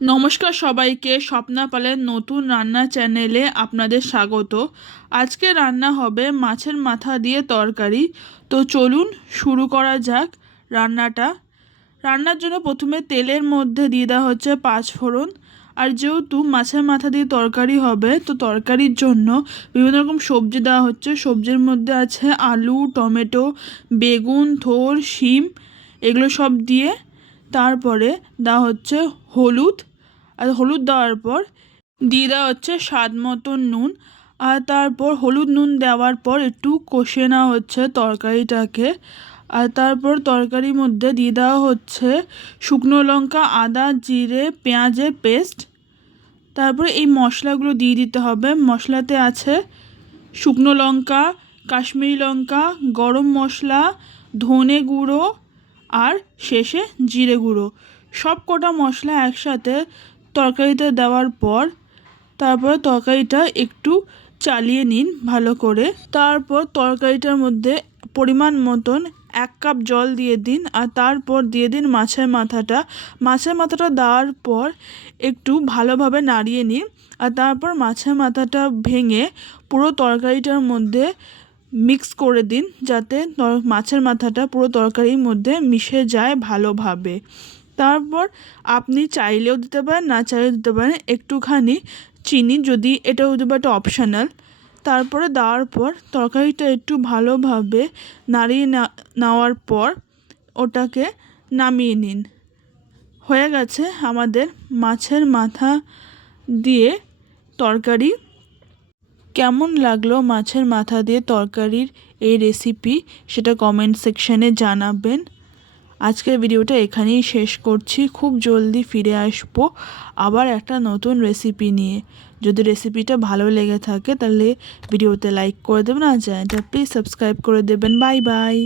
নমস্কার সবাইকে, স্বপ্না পালের নতুন রান্না চ্যানেলে আপনাদের স্বাগত। আজকে রান্না হবে মাছের মাথা দিয়ে তরকারি। তো চলুন শুরু করা যাক রান্নাটা। রান্নার জন্য প্রথমে তেলের মধ্যে দিয়ে দেওয়া হচ্ছে 5 ফোড়ন। আর যেহেতু মাছের মাথা দিয়ে তরকারি হবে, তো তরকারির জন্য বিভিন্ন রকম সবজি দেওয়া হচ্ছে। সবজির মধ্যে আছে আলু, টমেটো, বেগুন, থোড়, শিম, এগুলো সব দিয়ে তারপরে দেওয়া হচ্ছে হলুদ। আর হলুদ দেওয়ার পর দিয়ে দেওয়া হচ্ছে স্বাদ মতো নুন। আর তারপর হলুদ নুন দেওয়ার পর একটু কষিয়ে নেওয়া হচ্ছে তরকারিটাকে। আর তারপর তরকারির মধ্যে দিয়ে দেওয়া হচ্ছে শুকনো লঙ্কা, আদা, জিরে, পেঁয়াজের পেস্ট। তারপরে এই মশলাগুলো দিয়ে দিতে হবে। মশলাতে আছে শুকনো লঙ্কা, কাশ্মীরি লঙ্কা, গরম মশলা, ধনে গুঁড়ো আর শেষে জিরে গুঁড়ো। সব কটা মশলা একসাথে তরকারিতে দেওয়ার পর তারপর তরকারিটা একটু চালিয়ে নিন ভালো করে। তারপর তরকারিটার মধ্যে পরিমাণ মতন 1 কাপ জল দিয়ে দিন। আর তারপর দিয়ে দিন মাছের মাথাটা। মাছের মাথাটা দেওয়ার পর একটু ভালোভাবে নাড়িয়ে নিন। আর তারপর মাছের মাথাটা ভেঙে পুরো তরকারিটার মধ্যে মিক্স করে দিন, যাতে মাছের মাথাটা পুরো তরকারির মধ্যে মিশে যায় ভালোভাবে। তারপর আপনি চাইলেও দিতে পারেন, না চাইলেও দিতে পারেন একটুখানি চিনি, যদি এটা হতে পারে একটা অপশনাল। তারপরে দেওয়ার পর তরকারিটা একটু ভালোভাবে নাড়িয়ে নেওয়ার পর ওটাকে নামিয়ে নিন। হয়ে গেছে আমাদের মাছের মাথা দিয়ে তরকারি। কেমন লাগলো মাছের মাথা দিয়ে তরকারির এই রেসিপি, সেটা কমেন্ট সেকশানে জানাবেন। আজকের ভিডিওটা এখানেই শেষ করছি। খুব জলদি ফিরে আসবো আবার একটা নতুন রেসিপি নিয়ে। যদি রেসিপিটা ভালো লেগে থাকে তাহলে ভিডিওতে লাইক করে দেবেন, আর চ্যানেলটা প্লিজ সাবস্ক্রাইব করে দেবেন। Bye bye.